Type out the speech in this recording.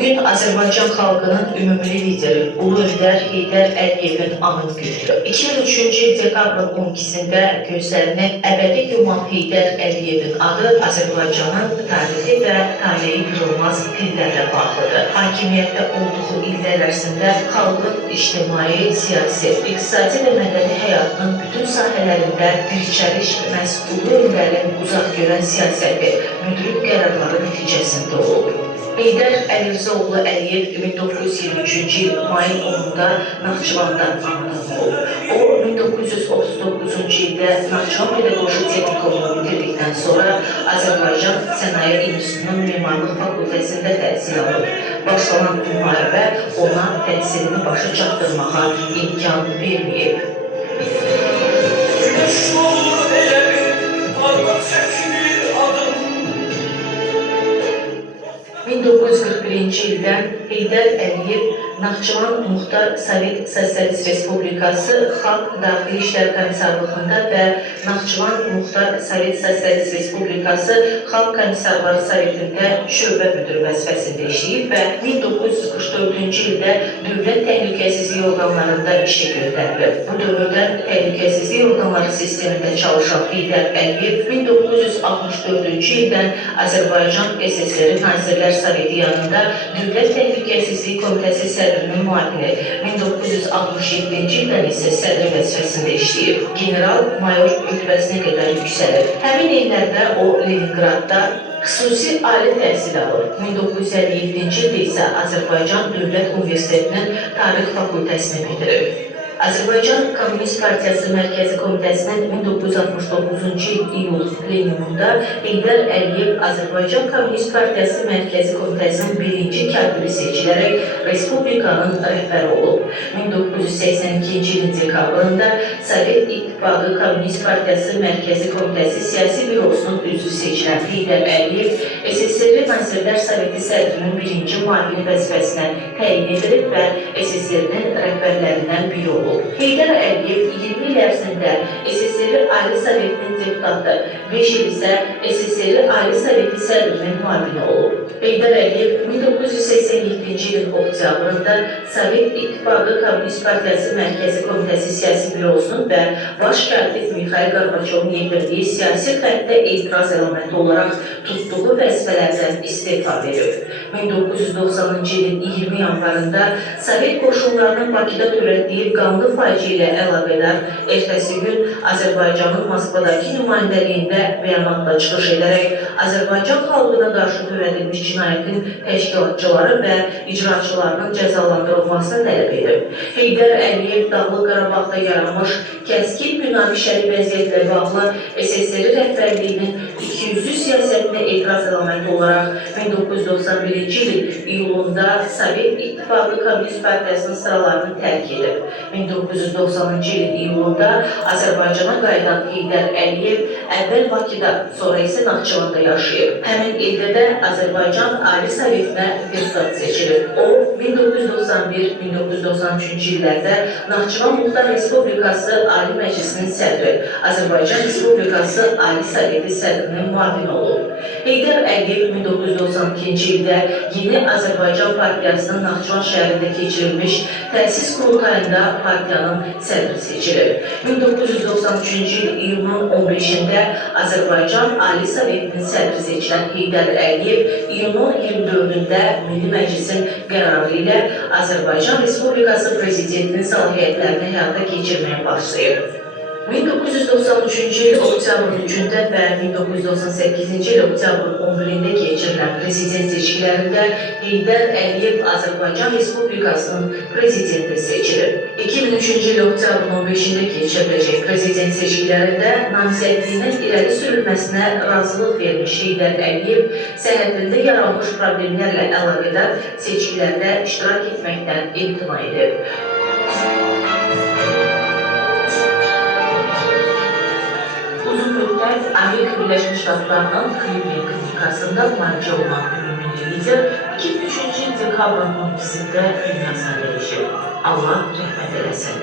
Bugün Azərbaycan xalqının ümumi lideri Ulu Öndər Heydər Əliyevin anım günüdür. 2003-cü il dekabrın 12-sində gözlərini əbədi yuman Heydər Əliyevin adı Azərbaycanın tarixi və taleyi qırılmaz fillərlə bağlıdır. Hakimiyyətdə olduğu illər ərzində xalqın ictimai, siyasi, iqtisadi və mədəni həyatının bütün sahələrində dirçəliş məhz Ulu Öndərin uzaq görən siyasəti, müdrik qərarları nəticəsində olub. Heydər Əlirzaoğlu Əliyev 1923-cü il mayın 10-da Naxçıvanda anadan olub. O, 1939-cu ildə Naxçıvan Pedaqoji Texnikumunu bitirdikdən sonra Azərbaycan Sənaye İnstitutunun Memarlıq Fakültəsində təhsil alıb. Başlanan müharibə ona təhsilini başa çatdırmağa imkan verməyib. 1941-ci ildən Heydər Əliyev Naxçıvan Muxtar Sovet Sosialist Respublikası Xalq Daxili İşlər Komissarlığında və Naxçıvan Muxtar Sovet Sosialist Respublikası Xalq Komissarları Sovetində şöbə müdürü vəzifəsində işləyib və 1944-cü ildə Dövlət Təhlükəsizlik orqanlarında işə göndərilib. Bu dövrdən təhlükəsizlik orqanları sistemində çalışan Heydər Əliyev 1964-cü ildən Azərbaycan SSR Nazirlər Soveti yanında Dövlət Təhlükəsizlik Komitəsi sədrinin müavini, 1967-ci ildən isə sədr vəzifəsində işləyib. General-mayor rütbəsinə qədər yüksəlib. Həmin illərdə o Leningradda xüsusi ali təhsil alıb. 1957-ci ildə isə Azərbaycan Dövlət Universitetinin Tarix Fakültəsini bitirib. Azərbaycan Kommunist Partiyası Mərkəzi Komitəsinin 1969-cu il iyul plenumunda Heydər Əliyev Azərbaycan Kommunist Partiyası Mərkəzi Komitəsinin birinci katibi seçilərək Respublikanın rəhbəri olub. 1982-ci ilin dekabrında Sovet İttifaqı Kommunist Partiyası Mərkəzi Komitəsi Siyasi Bürosunun üzvü seçilən Heydər Əliyev SSR Nazirlər Soveti sədrinin birinci müavini vəzifəsinə təyin edilib və SSR-nin rəhbərlərindən biri olub. Heydər Əliyev 20 il ərzində SSR Ali Sovetinin deputatı, 5 il isə SSR Ali Soveti sədrinin müavini olub. Heydər Əliyev 1987-ci ilin oktyabrında Sovet İttifaqı Kommunist Partiyası Mərkəzi Komitəsi Siyasi Bürosunun və Baş katib Mixail Qorbaçovun yetirdiyi siyasi xəttə etiraz əlaməti olaraq tutduğu vəzifələrdən istefa verib. 1990-cı ilin 20 yanvarında Sovet qoşunlarının Bakıda törətdiyi qanlı faciə ilə əlaqədar ertəsi gün Azərbaycanın Moskvadakı nümayəndəliyində bəyanatla çıxış edərək Azərbaycan xalqına qarşı törədilmiş cinayətin təşkilatçıları və icraçılarının cəzalandırılmasını tələb edib. Heydər Əliyev Dağlıq Qarabağda yaranmış kəskin münaqişəli vəziyyətlə bağlı SSR rəhbərliyinin ikiyüzlü siyasətinə etiraz əlaməti olaraq 1991-ci ilin iyulunda Sovet İttifaqı Kommunist Partiyasının sıralarını tərk edib. 1990-cı ilin iyulunda Azərbaycana qayıdan Heydər Əliyev əvvəl Bakıda, sonra isə Naxçıvanda yaşayıb. Həmin ildə də Azərbaycan Ali Sovetinə deputat seçilib. O, 1991-1993-cü illərdə Naxçıvan Muxtar Respublikası Ali Məclisinin sədri, Azərbaycan Respublikası Ali Soveti sədrinin müavini olub. Heydər Əliyev 1992-ci ildə Yeni Azərbaycan Partiyasının Naxçıvan şəhərində keçirilmiş təsis qurultayında partiyanın sədri seçilib. 1993-cü il iyunun 15-də Azərbaycan Ali Sovetinin sədri seçilən Heydər Əliyev iyunun 24-də Milli Məclisin qərarı ilə Azərbaycan Respublikası Prezidentinin səlahiyyətlərini həyata keçirməyə başlayıb. 1993-cü il oktyabrın 3-də və 1998-ci il oktyabrın 11-də keçirilən prezident seçkilərində Heydər Əliyev Azərbaycan Respublikasının prezidenti seçilib. 2003-cü il oktyabrın 15-də keçiriləcək prezident seçkilərində namizədliyinin irəli sürülməsinə razılıq vermiş Heydər Əliyev sərhədində yaranmış problemlərlə əlaqədar seçkilərdə iştirak etməkdən imtina edib. Amerika Birləşmiş Ştatlarının Cleveland klinikasında müalicə olunan ümumi lider 2003-cü il dekabrın 12-sində dünyasına dəyişib. Allah rəhmət eləsin.